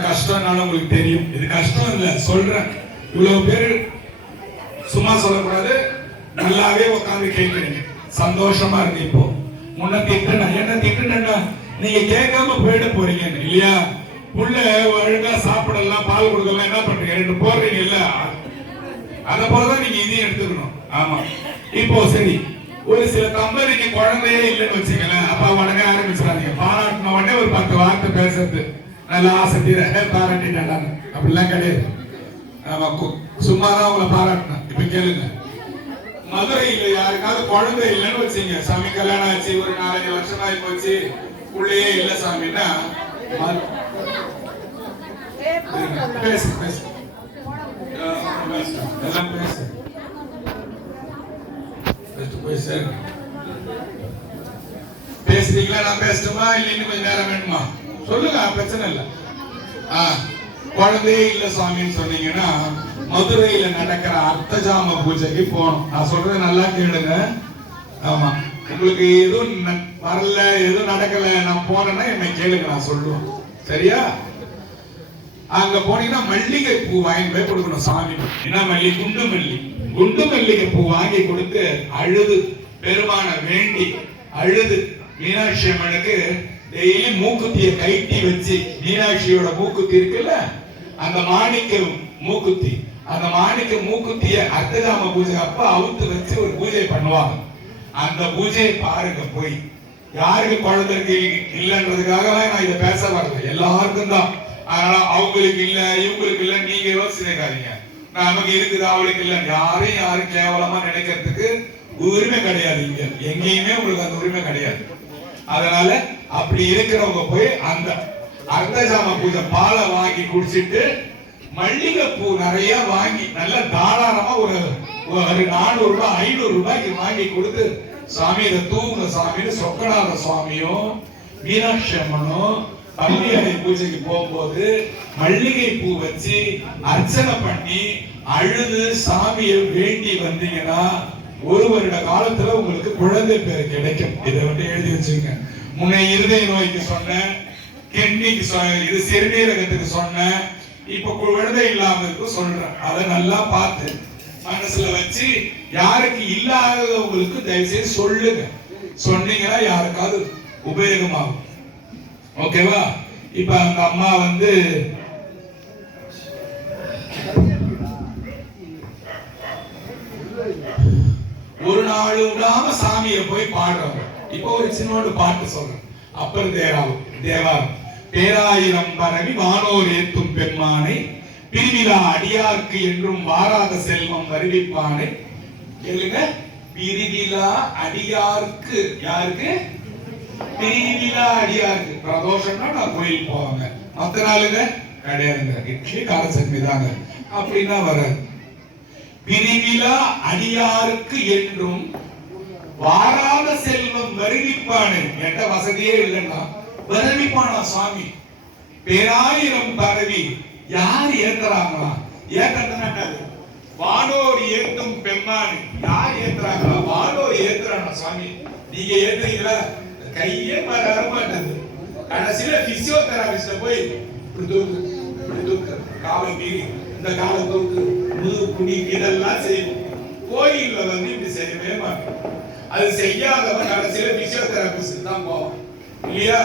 கஷ்டம்னாலும் உங்களுக்கு தெரியும். இது கஷ்டம் இல்ல சொல்றேன். இவ்வளவு பேர் சும்மா சொல்லக்கூடாது. நல்லாவே உட்கார்ந்து கேட்குறீங்க சந்தோஷமா இருக்கு இப்போ. முன்ன திட்டுனா என்ன திட்டுனா நீங்க கேட்காம போயிட போறீங்க இல்லையா? புள்ள ஒழுங்கா சாப்பிடலாம் பால் கொடுக்கலாம் என்ன பண்றீங்க? ரெண்டு போடுறீங்க இல்ல அத போலதான் நீங்க இதையும் எடுத்துக்கணும். ஆமா. இப்போ சரி ஒரு சில கம்பெனிக்கு குழந்தையே இல்லைன்னு வச்சுக்கல அப்பா உடனே ஆரம்பிச்சிடாதீங்க. பாராட்டின உடனே ஒரு பத்து வார்த்தை பேசுறது. நல்லா ஆசை தீர பாராட்டிட்டாங்க அப்படிலாம் கிடையாது. ஆமா சும்மா தான் உங்களை பாராட்டினேன். இப்ப கேளுங்க. மதுரையில் யாருக்காவது குழந்தை இல்லைன்னு வச்சீங்க. சாமி கல்யாணம் ஆச்சு ஒரு நாலஞ்சு வருஷம் ஆகி போச்சு. உள்ளேயே இல்ல சாமின்னா பேசு பேசு. எல்லாம் பேசு. பேசு, பேசுறீங்களா? நான் பேசட்டுமா? இல்லைன்னு இன்னும் கொஞ்சம் நேரம் வேணுமா? சொல்லுங்க பிரச்சனை இல்ல. ஆ, குழந்தையே இல்ல சாமின்னு சொன்னீங்கன்னா மதுரையில நடக்கிற அர்த்தஜாம பூஜைக்கு போகணும். நான் சொல்றது நல்லா கேளுங்க. ஆமா. உங்களுக்கு எதுவும் ந- வரல எதுவும் நடக்கல நான் போனேன்னா என்னை கேளுங்க நான் சொல்லுவேன். சரியா? அங்க போனீங்கன்னா மல்லிகை பூ வாங்கி போய் கொடுக்கணும் சாமி. என்ன மல்லி? குண்டு மல்லி. குண்டு மல்லிகை பூ வாங்கி கொடுத்து அழுது. பெருமான வேண்டி அழுது. மீனாட்சி அம்மனுக்கு டெய்லி மூக்குத்திய கைட்டி வச்சு மீனாட்சியோட மூக்குத்தி இருக்குல்ல? அந்த மாணிக்க மூக்குத்தி. அந்த மாணிக்க மூக்குத்திய அர்த்தஜாம பூஜை அப்ப அவுத்து வச்சு ஒரு பூஜை பண்ணுவாங்க. அந்த பூஜையை பாருங்க போய். யாருக்கு குழந்தை இல்லைன்றதுக்காக நான் இதை பேச வரல. எல்லாருக்கும் தான். அதனால அவங்களுக்கு இல்ல இவங்களுக்கு இல்ல நீங்க யோசிச்சுக்காதீங்க. நமக்கு இருக்குது அவளுக்கு இல்ல யாரையும் யாரும் கேவலமா நினைக்கிறதுக்கு உரிமை கிடையாது இங்க. எங்கேயுமே உங்களுக்கு அந்த உரிமை கிடையாது. அதனால அப்படி இருக்கிறவங்க போய் அந்த அர்த்தஜாம பூஜை பாலை வாங்கி குடிச்சிட்டு மல்லிகைப்பூ நிறைய வாங்கி நல்ல தாராளமா ஒரு ஒரு நானூறு ரூபாய் ஐநூறு ரூபாய்க்கு வாங்கி கொடுத்து சாமி இதை தூங்குற சாமின்னு சொக்கநாத சுவாமியும் மீனாட்சி அம்மனும் பள்ளியறை பூஜைக்கு போகும்போது மல்லிகை பூ வச்சு அர்ச்சனை பண்ணி அழுது சாமியை வேண்டி வந்தீங்கன்னா ஒரு வருட காலத்துல உங்களுக்கு குழந்தை பேர் கிடைக்கும். இதை வந்து எழுதி வச்சுங்க முன்ன இருதய நோய்க்கு சொன்னேன் கிட்னிக்கு சொ- இது சிறுநீரகத்துக்கு சொன்னேன். இப்ப குழந்தை இல்லாமலுக்கு சொல்றேன். அதை நல்லா பார்த்து மனசுல வச்சு யாருக்கு இல்லாதவங்களுக்கு தயவு செய்து சொல்லுங்க. சொன்னீங்கன்னா யாருக்காவது உபயோகமாகும். ஓகேவா? இப்ப அந்த அம்மா வந்து ஒரு நாள் விடாம சாமியை போய் பாடுறவங்க இப்போ ஒரு சின்னோடு பாட்டு சொல்றேன். அப்பர் தேராவும் தேவாரம். பேராயிரம் பரவி வானோர் ஏத்தும் பெண்மானை பிரிவிழா அடியார்க்கு என்றும் வாராத செல்வம் வருவிப்பானை. கேளுங்க. பிரிவிழா அடியார்க்கு யாருக்கு? பிரிவிழா அடியாருக்கு. பிரதோஷம்னா நான் கோயில் போவாங்க. மத்த நாளுங்க கிடையாதுங்க. இட்லி கார தாங்க. அப்படின்னா வராது. பிரிவிழா அடியாருக்கு என்றும் வாராத செல்வம் வருவிப்பானு என்கிட்ட வசதியே இல்லைன்னா வருவிப்பானா சுவாமி? பேராயிரம் பரவி யார் ஏத்துறாங்களா ஏத்துறதுன்னா வானோர் ஏத்தும் பெம்மானு. யார் ஏத்துறாங்களா வானோர் ஏத்துறானா சுவாமி? நீங்க ஏத்துறீங்களா கையே வர மாட்டது கடைசியில பிசியோதெராபிஸ்ட போய் இப்படி காலை மீறி இந்த காலை தூக்கு முதுகு குடி இதெல்லாம் செய்யும். கோயில்ல வந்து இப்படி செய்யவே மாட்டோம் அது செய்யாதவன் கடைசியில பிசியோதெரபிஸ்ட் தான் போவான் இல்லையா?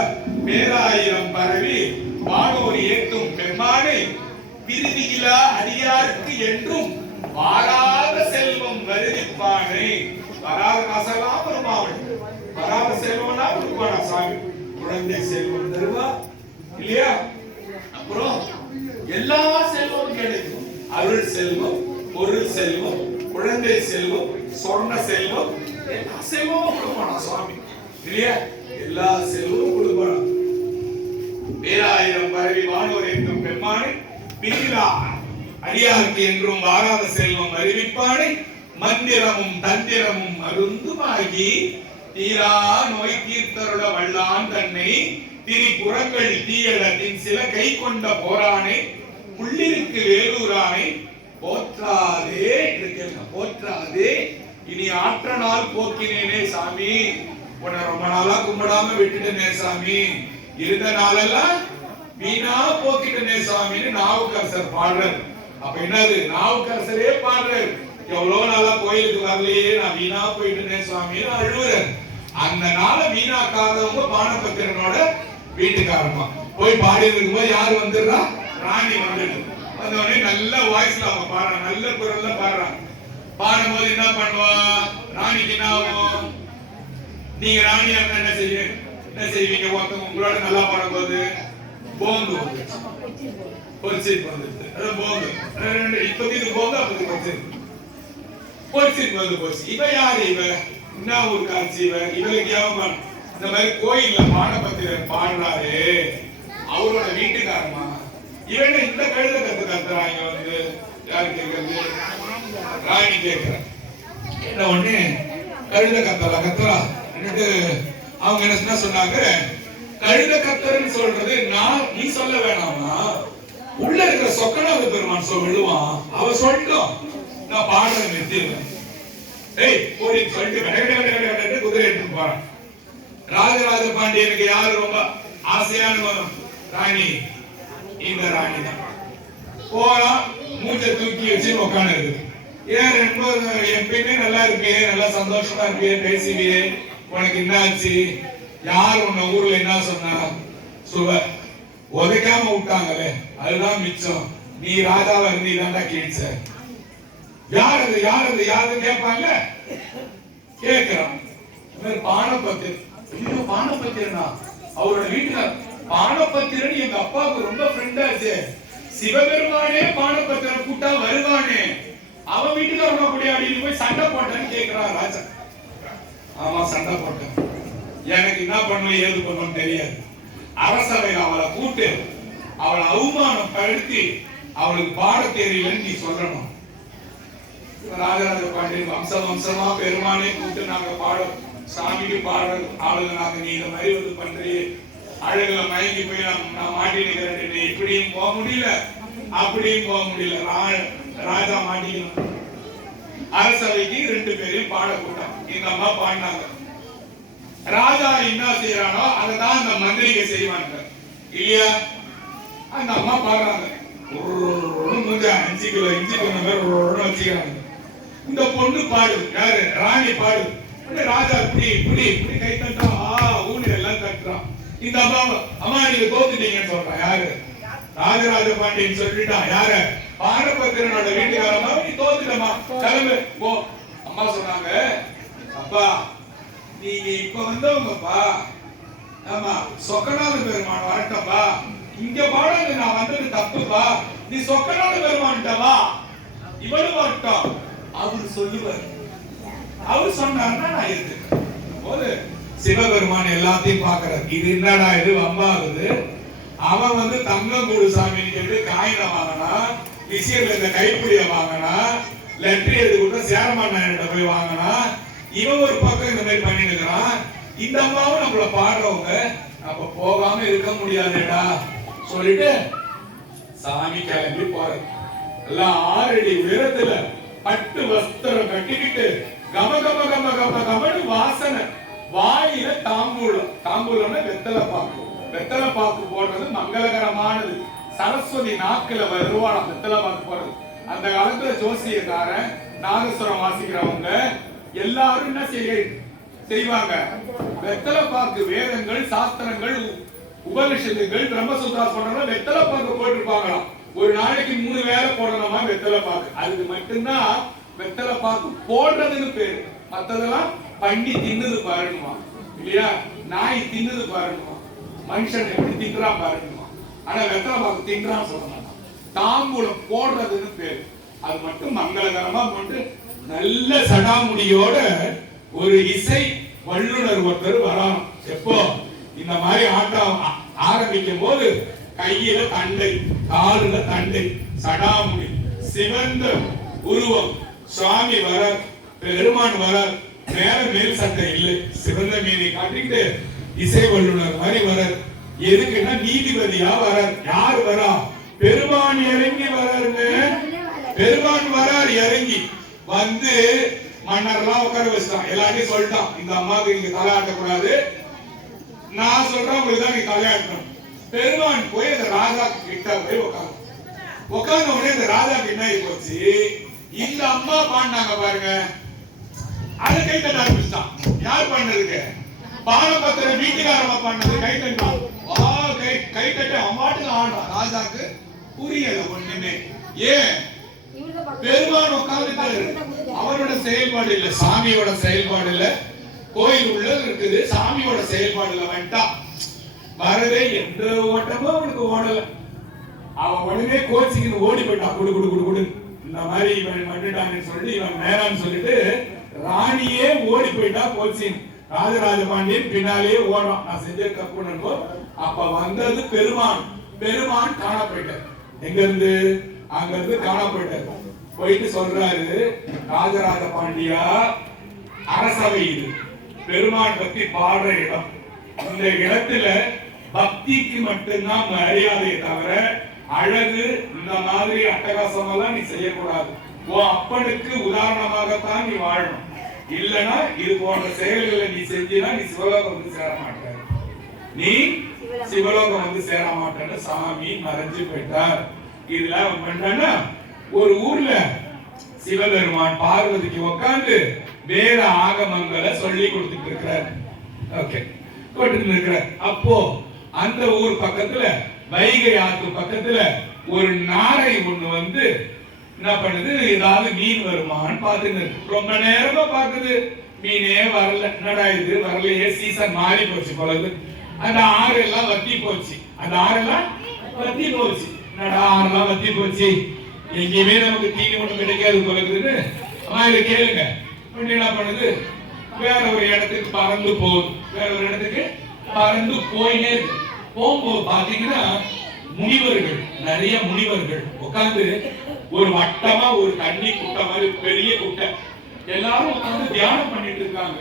பேராயிரம் பரவி வானோர் ஏத்தும் பெம்மானை பிரிதியிலா அடியார்க்கு என்றும் வாராத செல்வம் வருவிப்பானை. வராத காசெல்லாம் வருமாவன் வராத செல்வம்னா கொடுப்பானா சாமி? குழந்தை செல்வம் தருவா. இல்லையா? அப்புறம் எல்லா செல்வமும் கிடைக்கும் அருள் செல்வம் பொருள் செல்வம் குழந்தை செல்வம் சொர்ண செல்வம் எல்லா செல்வமும் கொடுப்பானா சுவாமி? இல்லையா? எல்லா செல்வமும் கொடுப்பானா? பேராயிரம் பரவி வானோர் என்றும் பெம்மானை பிரிவிழா அடியாருக்கு என்றும் வாராத செல்வம் அறிவிப்பானை மந்திரமும் தந்திரமும் அருந்துமாகி தீரா நோய் தீர்த்தருள வல்லான் தன்னை திரிபுறங்கள் தீயலத்தின் சில கை கொண்ட போரானை உள்ளிருக்கு வேலூரானை போற்றாதே போற்றாதே இனி ஆற்ற நாள் போக்கினேனே சாமி. உன்னை ரொம்ப நாளா கும்பிடாம விட்டுட்டேனே சாமி. இருந்த நாளெல்லாம் வீணா போக்கிட்டனே சாமின்னு நாவுக்கரசர் பாடுறார். அப்ப என்னது? நாவுக்கரசரே பாடுறார். எவ்வளவு நாளா கோயிலுக்கு வரலையே நான் வீணா போயிட்டனே சாமின்னு அழுவுறாரு. அந்த நாள வீணாக்காதவங்க பானபத்திரனோட வீட்டுக்காரமா போய் பாடி இருக்கும்போது யாரு வந்துடுறா? ராணி வந்துடுது. வந்த உடனே நல்ல வாய்ஸ்ல அவங்க பாடுறான் நல்ல குரல்ல பாடுறான் பாடும்போது என்ன பண்ணுவா? ராணிக்கு என்ன ஆகும்? நீங்க ராணியா என்ன செய்வீங்க? என்ன செய்வீங்க? ஒருத்தவங்க உங்களோட நல்லா பாடும்போது போங்கு வந்து வந்துருது போங்கு. இப்போதைக்கு போங்க அப்போதைக்கு வந்து போச்சு. இவ யாரு இவ? என்ன ஒரு காட்சி இவ? இவளுக்கு இந்த மாதிரி கோயில்ல பாடபத்திரர் பாடுறாரு. அவரோட வீட்டுக்காரமா? இவன் இந்த கழுத கத்து கத்துறாங்க வந்து? யாரு கேட்கறது ராணி கேட்கிறேன்? என்ன ஒண்ணு? கழுத கத்தலா கத்தலா? அவங்க என்ன சொன்னாங்க கழுத கத்தர்ன்னு சொல்றது நான் நீ சொல்ல வேணாமா உள்ள இருக்கிற சொக்கனாவது பெருமான் சொல்லுவான் அவ சொல்லிட்டோம். நான் பாடுறத நிறுத்திடுவேன். ஏய் போடி சொல்லிட்டு கடை குதிரை எடுத்து போறான். ராஜராஜ பாண்டியனுக்கு யாரு ரொம்ப ஆசையான ராணி. இந்த ராணி தான் போறான் மூச்சை தூக்கி வச்சு உட்காந்து இருக்குது ஏன் ரொம்ப எப்பயுமே நல்லா இருக்கே நல்லா சந்தோஷமா இருக்கே பேசுவியே உனக்கு என்ன ஆச்சு யார் உன்னை ஊர்ல என்ன சொன்னா? சுவ உதைக்காம விட்டாங்களே. அதுதான் மிச்சம். நீ ராஜாவா இருந்தீதான்டா கேட்ச யார் அது? யார் அது? யாருன்னு கேட்பாங்க கேட்கிறான். பானபத்திரன் ஐயோ பானபத்திரனா அவரோட வீட்டுல பானபத்திரன் எங்க அப்பாவுக்கு ரொம்ப ஃப்ரெண்ட் ஆச்சு. சிவபெருமானே பானபத்திரன் கூட்டா வருவானே. அவன் வீட்டுல இருக்கக்கூடிய அப்படின்னு போய் சண்டை போட்டேன்னு கேக்குறான் ராஜா. ஆமா சண்டை போட்டேன். எனக்கு என்ன பண்ணணும் ஏது பண்ணணும் தெரியாது. அரசவை அவளை கூட்டு அவளை அவமானப்படுத்தி அவளுக்கு பாட தெரியலன்னு நீ சொல்லணும். ராஜராஜ பாண்டியன் வம்ச வம்சமா பெருமானே கூப்பிட்டு நாங்க பாட சாமிக்கு பாடுற ஆளுங்க நாங்க நீ இந்த மாதிரி வந்து பண்றீ அழகுல மயங்கி போய் நான் மாட்டி நிக்கிறேன் இப்படியும் போக முடியல. அப்படியும் போக முடியல. ரா- ராஜா மாட்டிக்கணும் அரசவைக்கு ரெண்டு பேரையும் பாட கூட்டம் எங்க அம்மா பாடினாங்க. ராஜா என்ன செய்யறானோ அதை தான் அந்த மந்திரிகை செய்வாங்க. இல்லையா? அந்த அம்மா பாடுறாங்க. உருன்னு அஞ்சு கிலோ இஞ்சி கொஞ்சம் பேர் வச்சுக்கிறாங்க. இந்த பொண்ணு பாடு. யாரு? ராணி பாடு. ராஜா இப்படி இப்படி இப்படி கை தட்டுறான். ஆ ஊனி எல்லாம் தட்டுறான். இந்த அம்மா அம்மா நீங்க தோத்துட்டீங்கன்னு சொல்றான் யாரு? ராஜராஜ பாண்டியன் சொல்லிட்டான் யார? பாரபத்திரனோட வீட்டுக்காரமா நீ தோத்துட்டமா கிளம்பு போ. அம்மா சொன்னாங்க அப்பா நீங்க இப்ப வந்தவங்கப்பா ஆமா சொக்கநாத பெருமான் வரட்டப்பா. இங்க பாடாது நான் வந்தது தப்புப்பா. நீ சொக்கநாத பெருமான்ட்டவா இவனு வரட்டும். அவர் சொல்லுவார். அவர் சொன்னார்னா நான் ஏத்துக்கிறேன். போது சிவபெருமான் எல்லாத்தையும் பாக்குறாரு இது என்னடா இது வம்பாகுது? அவன் வந்து தங்கக்கூடு சாமின்னு சொல்லி காயினை வாங்கினா விஷயத்துல இந்த கைப்பிடிய வாங்கினா லெட்டர் எழுதி கொடுத்தா சேரமான் நாயன்கிட்ட போய் வாங்கினா இவன் ஒரு பக்கம் இந்த மாதிரி பண்ணிட்டு இருக்கிறான் இந்த அம்மாவும் நம்மள பாடுறவங்க. நம்ம போகாம இருக்க முடியாதுடா. சொல்லிட்டு சாமி கிளம்பி போறது எல்லாம் ஆறடி உயரத்துல பட்டு வஸ்திரம் கட்டிக்கிட்டு கம கம கம கம கமனு வாசனை. வாயில தாம்பூலம். தாம்பூலம்னா வெத்தலை பாக்கு. வெத்தலை பாக்கு போடுறது மங்களகரமானது. சரஸ்வதி நாக்குல வருவாளாம் வெத்தலை பாக்கு போடுறது. அந்த காலத்துல ஜோசியக்காரன் நாகஸ்வரம் வாசிக்கிறவங்க எல்லாரும் என்ன செய்ய செய்வாங்க? வெத்தலை பாக்கு வேதங்கள் சாஸ்திரங்கள் உபனிஷத்துகள் பிரம்மசூத்ரா போடுறவங்க வெத்தலை பாக்கு போட்டிருப்பாங்களாம். ஒரு நாளைக்கு மூணு வேளை போடணுமா வெத்தலை பாக்கு? அதுக்கு மட்டும்தான் வெத்தலை பாக்கு போடுறதுன்னு பேரு. மத்ததெல்லாம் பண்ணி தின்னுது பாருணுமா இல்லையா? நாய் தின்னுது பாருணுமா மனுஷன் எப்படி தின்றான் பாருங்கம்மா. ஆனா வெத்தலை பாக்கு தின்றான்னு சொல்ல மாட்டான். தாம்பூலம் போடுறதுன்னு பேரு. அது மட்டும் மங்களகரமா கொண்டு நல்ல சடாமுடியோட ஒரு இசை வல்லுனர் ஒருத்தர் வரான். எப்போ? இந்த மாதிரி ஆட்டம் ஆ- ஆரம்பிக்கும் போது கையில தண்டை காலுல தண்டை சடாமுடி சிவந்த உருவம். சுவாமி வர பெருமான் வர மேல மேல் சட்டை இல்லை. சிவந்த மீனை காட்டிக்கிட்டு இசை வல்லுனர் மாதிரி வரார் எதுக்குன்னா நீதிபதியா வரார்? யார் வரா? பெருமான் இறங்கி வராருங்க. பெருமான் வரார் இறங்கி. வந்து மன்னர்லாம் உட்கார வச்சுட்டான். எல்லாத்தையும் சொல்லிட்டான். இந்த அம்மாவுக்கு இங்க தலையாட்டக்கூடாது நான் சொல்றேன் உங்களுக்கு தான் நீ தலையாட்டணும் பெருமான் போய் அந்த ராஜா கிட்ட போய் உட்காந்து உட்கார்ந்த உடனே இந்த ராஜாக்கு என்ன ஆகி போச்சு? இந்த அம்மா பாடினாங்க பாருங்க. அதை கைத்தட்ட ஆரம்பிச்சுட்டான். யார் பண்ணதுக்கு பானபத்திர வீட்டுக்காரமா பண்ணது கை தட்டான் ஆ கை கை தட்ட அம்மாட்டுக்கு ஆடுறான் ராஜாக்கு புரியல ஒண்ணுமே. ஏன்? பெருமான் உட்கார்ந்துட்டாரு. அவரோட செயல்பாடு இல்ல சாமியோட செயல்பாடு இல்ல. கோயில் உள்ள இருக்குது சாமியோட செயல்பாடுல வேண்டாம் வரவே எந்த ஓட்டமும் அவனுக்கு ஓடல. அவன் உடனே கோச்சிக்கு ஓடி போயிட்டான் குடு குடு குடு குடு. இந்த மாதிரி இவன் வந்துட்டான்னு சொல்லிட்டு இவன் நேரான்னு சொல்லிட்டு ராணியே ஓடி போயிட்டா கோச்சின் ராஜராஜ பாண்டியன் பின்னாலேயே ஓடுறான். நான் செஞ்ச தப்புன்னு அப்ப வந்தது பெருமான். பெருமான் காண போயிட்டார். எங்க இருந்து அங்க இருந்து காண போயிட்டார். போயிட்டு சொல்றாரு ராஜராஜ பாண்டியா அரசவை இது. பெருமான் பத்தி பாடுற இடம். இந்த இடத்துல பக்திக்கு மட்டும்தான் மரியாதையை தவிர அழகு இந்த மாதிரி அட்டகாசமெல்லாம் நீ செய்யக்கூடாது. உன் அப்பனுக்கு உதாரணமாகத்தான் நீ வாழணும். இல்லனா இது போன்ற செயல்களை நீ செஞ்சினா நீ சிவலோகம் வந்து சேர மாட்ட நீ சிவலோகம் வந்து சேர மாட்டேன்னு சாமி மறைஞ்சு போயிட்டார். இதெல்லாம் பண்ணனா ஒரு ஊர்ல சிவபெருமான் பார்வதிக்கு உட்காந்து வேற ஆகமங்களை சொல்லி கொடுத்துட்டு இருக்கிறார். ஓகே கொடுத்துட்டு இருக்கிறார். அப்போ அந்த ஊர் பக்கத்துல வைகை ஆத்து பக்கத்துல ஒரு நாரை ஒண்ணு வந்து என்ன பண்ணுது? ஏதாவது மீன் வருமான்னு பார்த்துன்னு ரொம்ப நேரமா பாக்குது மீனே வரல. என்னடா இது? வரலையே. சீசன் மாறி போச்சு பொழுது அந்த ஆறு எல்லாம் வத்தி போச்சு. அந்த ஆறெல்லாம் வத்தி போச்சு. என்னடா ஆறெல்லாம் வத்தி போச்சு? எங்கேயுமே நமக்கு தீனி ஒண்ணு கிடைக்காது போலக்குதுன்னு இதை கேளுங்க. உடனே என்ன பண்ணுது? வேற ஒரு இடத்துக்கு பறந்து போகுது. வேற ஒரு இடத்துக்கு பறந்து போயினே இருக்கு. போகும்போது பாத்தீங்கன்னா முனிவர்கள் நிறைய முனிவர்கள். உட்காந்து ஒரு வட்டமா ஒரு தண்ணி குட்டை மாதிரி பெரிய குட்டை. எல்லாரும் உட்காந்து தியானம் பண்ணிட்டு இருக்காங்க.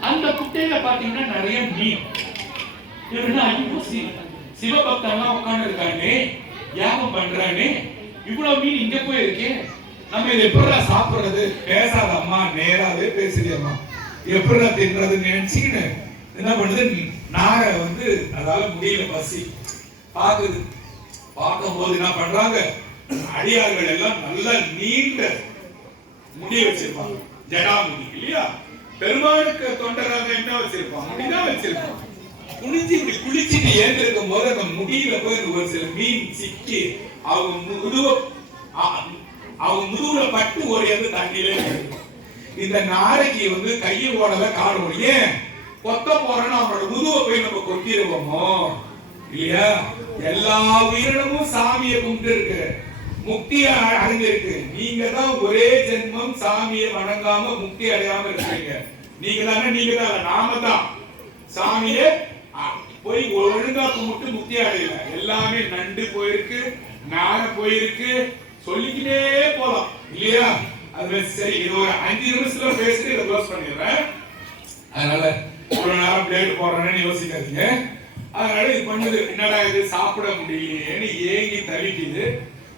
அந்த குட்டையில பாத்தீங்கன்னா நிறைய மீன். இவருன்னா சிவ சி- சிவபக்தன்லாம் இருக்கானே யாகம் பண்றானே. இவ்வளவு மீன் இங்க போயிருக்கே. நம்ம இதை எப்படா சாப்பிடுறது? பேசாத அம்மா நேராவே பேசுறியம்மா. எப்படா எப்படிடா தின்றதுன்னு நினைச்சுக்கின்னு என்ன பண்ணுது? நாரை வந்து அதால முடியல பசி. பாக்குது. பார்க்கும் போது என்ன பண்றாங்க? அடியார்கள் எல்லாம் நல்ல நீண்ட முடி வச்சிருப்பாங்க. ஜடாமுடி இல்லையா? பெருமாளுக்கு தொண்டராக என்ன வச்சிருப்பாங்க? முடிதான் வச்சிருப்பாங்க. குளிச்சு இப்படி குளிச்சுட்டு ஏந்திருக்கும் போது அந்த முடியில போய் ஒரு சில மீன் சிக்கி அவங்க முதுவ அவங்க முதுகுல பட்டு ஓடியாந்து தண்ணியிலே இந்த நாரைக்கு வந்து கையை ஓடல கால் ஓடி ஏன்? கொத்த போறோம்னு அவனோட முதுவை போய் நம்ம கொத்திருவோமோ இல்லையா? எல்லா உயிரினமும் சாமியை கும்பிட்டு இருக்கு. முக்தி அடைஞ்சிருக்கு. நீங்க தான் ஒரே ஜென்மம் சாமியை வணங்காம முக்தி அடையாம இருக்கீங்க. நீங்க தானே நீங்க தான் நாம தான் சாமியே போய் ஒழுங்கா கும்பிட்டு முக்தி அடையல. எல்லாமே நண்டு போயிருக்கு நாரை போயிருக்கு. சொல்லிக்கிட்டே போலாம். இல்லையா? அது சரி இது ஒரு அஞ்சு நிமிஷத்துல பேசிட்டு இதை க்ளோஸ் பண்ணிடுறேன். அதனால இவ்வளவு நேரம் பிளேட் போடுறேன்னு யோசிக்காதீங்க. அதனால இது பண்ணுது. என்னடா இது? சாப்பிட முடியலையேன்னு ஏங்கி தவிக்குது.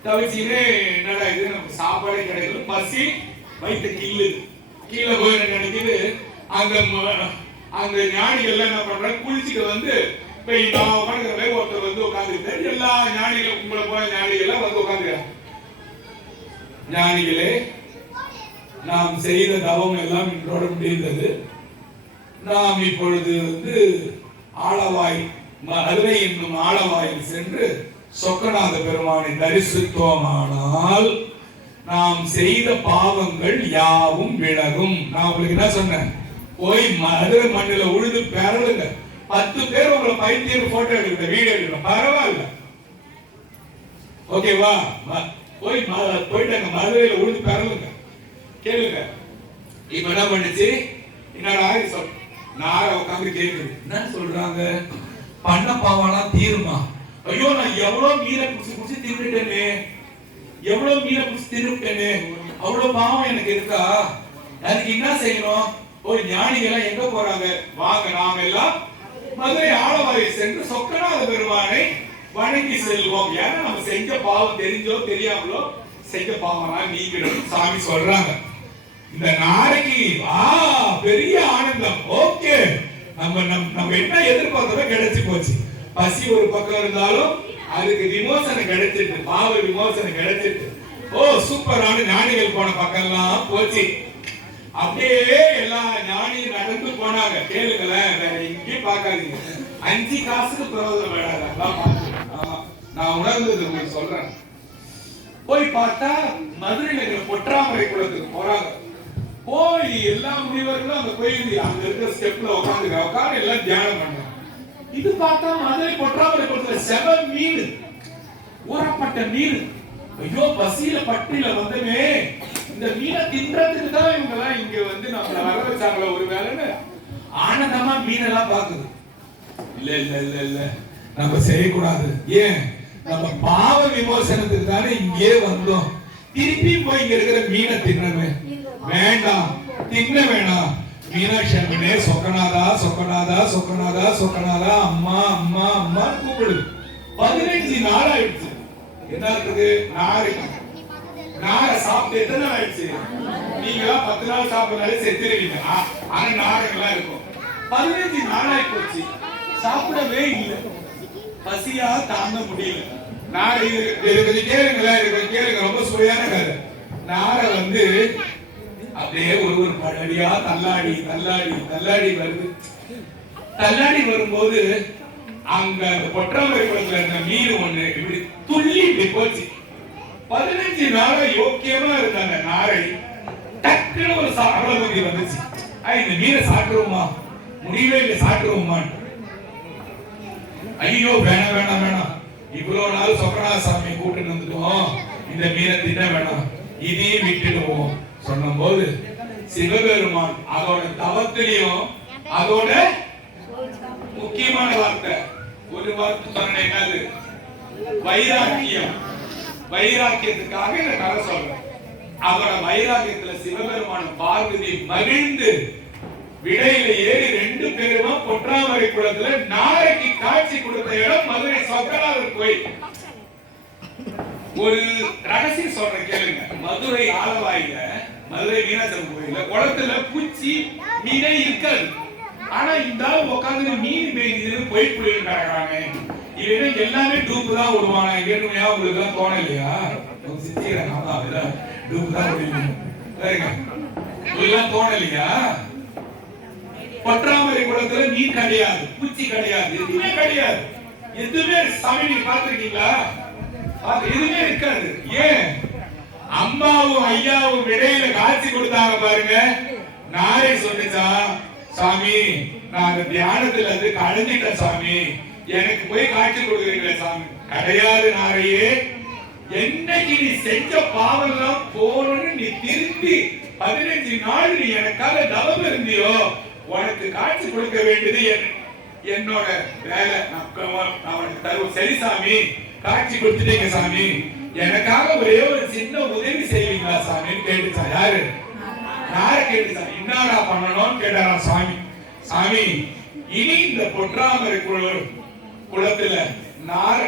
தவிச்சுன்னு என்னடா இது? நமக்கு சாப்பாடே கிடைக்கல. பசி வயிற்று கில்லுது கீழே போய் நினைக்குது? அங்க ம- அங்க ஞானிகள் என்ன பண்றாங்க? குளிச்சுட்டு வந்து இப்ப நான் உட்காந்துக்கிறேன் ஒருத்தர் வந்து உட்காந்துக்கிட்டாரு எல்லா ஞானிகளும் உங்களை போல ஞானிகள் வந்து உட்காந்துக்கிறாங்க ஞானிகளே நாம் செய்த தவம் எல்லாம் இன்றோடு முடிந்தது. நாம் இப்பொழுது வந்து ஆளவாய் மதுரை என்னும் ஆளவாயில் சென்று சொக்கநாத பெருமானை தரிசித்தோமானால் நாம் செய்த பாவங்கள் யாவும் விலகும். நான் உங்களுக்கு என்ன சொன்னேன்? போய் மதுரை மண்ணில உழுது பெறலுங்க. பத்து பேர் உங்களை பைத்தியம் போட்டோ எடுக்கிற வீடியோ எடுக்கணும் பரவாயில்ல. ஓகேவா போய் போயிட்டாங்க. போயிட்டு மதுரையில உழுது பெறலுங்க. கேளுங்க. இப்ப என்ன பண்ணுச்சு? என்னடா சொல் நார உட்கார்ந்து கேட்குது என்ன சொல்றாங்க? பண்ண பாவம்லாம் தீருமா? ஐயோ நான் எவ்வளவு மீரை குடிச்சு குடிச்சு தின்னுட்டேனே. எவ்வளவு மீரை குடிச்சு தின்னுட்டேனே. அவ்வளவு பாவம் எனக்கு இருக்கா? அதுக்கு என்ன செய்யணும்? ஒரு ஞானிகள் எங்க போறாங்க? வாங்க நாம எல்லாம் மதுரை ஆளவாயை சென்று சொக்கநாத பெருமானை வணங்கி செல்வோம். ஏன்னா நம்ம செஞ்ச பாவம் தெரிஞ்சோ தெரியாமலோ செஞ்ச பாவம்லாம் நீங்கிடும் சாமி சொல்றாங்க. இந்த நாளைக்கு ஆ பெரிய ஆனந்தம். ஓகே. நம்ம நம்ம நம்ம என்ன எதிர்பார்த்ததோ கிடைச்சி போச்சு. பசி ஒரு பக்கம் இருந்தாலும் அதுக்கு விமோசனம் கிடைச்சிட்டு பாவ விமோசனம் கிடைச்சிட்டு. ஓ சூப்பரான ஞானிகள் போன பக்கம்லாம் போச்சு. அப்படியே எல்லா ஞானியும் நடந்து போனாங்க. கேளுங்களேன் வேற எங்கேயும் பார்க்காதீங்க. அஞ்சு காசுக்கு பிரயோஜனம் வேணாங்க நான் உணர்ந்தது உங்களுக்கு சொல்றேன். போய் பார்த்தா மதுரையில் இருக்கிற பொற்றாமரை குளத்துக்கு போறாங்க. போய் எல்லா முனிவர்களும் அந்த கோயில் அங்க இருக்கிற ஸ்டெப்ல உட்காந்து உட்காந்து எல்லாம் தியானம் பண்றாங்க இது பார்த்தா மதுரை பொற்றாமரை கொடுத்த செவ மீன் ஊறப்பட்ட மீன். ஐயோ பசியில பட்டியல வந்தமே. இந்த மீனை தின்றதுக்கு தான் இவங்க எல்லாம் இங்க வந்து நம்மள வர வச்சாங்களா ஒரு வேலைன்னு ஆனந்தமா மீனெல்லாம் பாக்குது இல்ல இல்ல இல்ல இல்ல. நம்ம செய்யக்கூடாது. ஏன்? நம்ம பாவ விமோசனத்துக்கு தானே இங்கே வந்தோம். திருப்பி போய் இங்க இருக்கிற மீனை தின்னமே வேண்டாம். தின்ன வேணாம். மீனாட்சி அம்மனே சொக்கநாதா சொக்கநாதா சொக்கநாதா சொக்கநாதா அம்மா அம்மா அம்மா கூப்பிடு. பதினஞ்சு நாள் ஆயிடுச்சு என்ன இருக்குது? நாரு நாரை சாப்பிட்டு எத்தனை நாள் ஆயிடுச்சு? நீங்க பத்து நாள் சாப்பிடறாலே செத்துருவீங்க ஆனா நாரெல்லாம் இருக்கும். பதினஞ்சு நாள் ஆகி போச்சு. சாப்பிடவே இல்லை. பசியா தாங்க முடியல. நாரை இது கொஞ்சம் கேளுங்களேன். இது கொஞ்சம் கேளுங்க. ரொம்ப சுவையான கதை நாரை வந்து அப்படியே ஒரு ஒரு பழடியா தள்ளாடி தள்ளாடி தள்ளாடி வருது. தள்ளாடி வரும்போது அங்க அந்த பொற்றாமரை குளத்துல இருந்த மீன் ஒண்ணு இப்படி துள்ளி இப்படி போச்சு. பதினஞ்சு நாளா யோக்கியமா இருந்தாங்க நாரை டக்குன்னு ஒரு அவ்வளவு வந்துச்சு. இந்த மீனை சாப்பிடுவோமா? முடியவே இல்லை சாப்பிடுவோமான்னு. ஐயோ வேணாம் வேணாம் வேணாம். இவ்வளவு நாள் சொக்கநாத சாமி கூட்டுன்னு வந்துட்டோம். இந்த மீனை தின்ன வேணாம். இதையும் விட்டுடுவோம். சொன்னபோது சிவபெருமான் அதோட தவத்திலையும் அதோட முக்கியமான வார்த்தை. ஒரு வார்த்தை சொன்ன என்னது? வைராக்கியம். வைராக்கியத்துக்காக இந்த கதை சொல்றேன். அவரோட வைராக்கியத்துல சிவபெருமான பார்வதி மகிழ்ந்து விடையில ஏறி ரெண்டு பேருமா பொற்றாமரை குளத்துல நாளைக்கு காட்சி கொடுத்த இடம் மதுரை சொக்கநாதர் கோயில். ஒரு ரகசியம் சொல்றேன் கேளுங்க. மதுரை ஆலவாயில மதுரை மீனாட்சி கோயில்ல குளத்துல பூச்சி மீனே இருக்காது. ஆனா இந்த உட்காந்து மீன் மேய்ஞ்சது பொய் புள்ளிகள் கிடக்குறாங்க. இவன் எல்லாமே டூப்பு தான் விடுவாங்க ஏற்கனவே உங்களுக்கு எல்லாம் தோண இல்லையா? உங்க சித்திக்கிறாங்க டூப்பு தான் விடுவீங்க எல்லாம் இதெல்லாம் இல்லையா? பற்றாமரை குளத்துல மீன் கிடையாது. பூச்சி கிடையாது. எதுவுமே கிடையாது. எதுவுமே சாமி நீங்க அது எதுவுமே இருக்காது. ஏன்? அம்மாவும் ஐயாவும் இடையில காட்சி கொடுத்தாங்க பாருங்க. நாரே சொன்னிச்சா சாமி நான் அந்த தியானத்துல இருந்து கலந்துட்டேன் சாமி. எனக்கு போய் காட்சி கொடுக்குறீங்களே சாமி. கிடையாது நாரையே. என்னைக்கு நீ செஞ்ச பாவம் எல்லாம் போறன்னு நீ திருப்பி பதினஞ்சு நாள் நீ எனக்காக தவம் இருந்தியோ உனக்கு காட்சி கொடுக்க வேண்டியது என்னோட வேலை. நான் உனக்கு தருவோம். சரி சாமி. காட்சி கொடுத்துட்டீங்க சாமி. எனக்காக ஒரே ஒரு சின்ன உதவி செய்வீங்களா சாமின்னு கேட்டுச்சா யாரு? யார கேட்டுச்சா? என்னடா பண்ணணும்னு கேட்டாரா சாமி? சாமி இனி இந்த பொற்றாமரை குளம் குளத்துல நார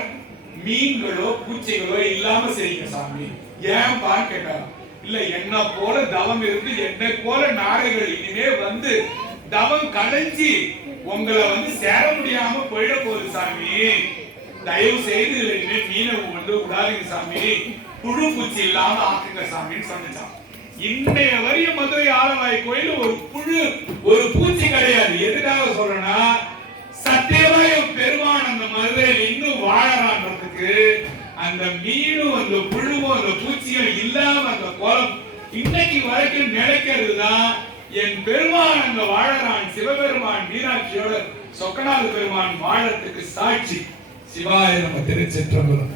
மீன்களோ பூச்சிகளோ இல்லாம செய்யுங்க சாமி. ஏன்பான்னு கேட்டாரா? இல்ல என்ன போல தவம் இருந்து என்னை போல நாரைகள் இனிமே வந்து தவம் கடைஞ்சி உங்களை வந்து சேர முடியாம போயிட போகுது சாமி. தயவு செய்து இதுல இனிமே வந்து விடாதீங்க சாமி. புழு பூச்சி இல்லாம ஆக்குங்க சாமின்னு சொன்னான் இன்னைய வரைய மதுரை ஆலவாய் கோயில் ஒரு புழு ஒரு பூச்சி கிடையாது. எதுக்காக சொல்றேன்னா சத்தியவாய பெருமான் அந்த மதுரையில் இன்னும் வாழறான்றதுக்கு அந்த மீனும் அந்த புழுவும் அந்த பூச்சியும் இல்லாம அந்த குளம் இன்னைக்கு வரைக்கும் நினைக்கிறது தான் என் பெருமான் அங்க வாழறான். சிவபெருமான் மீனாட்சியோட சொக்கநாத பெருமான் வாழறதுக்கு சாட்சி. சிவாய நம்ம திருச்சிற்றம்பலம்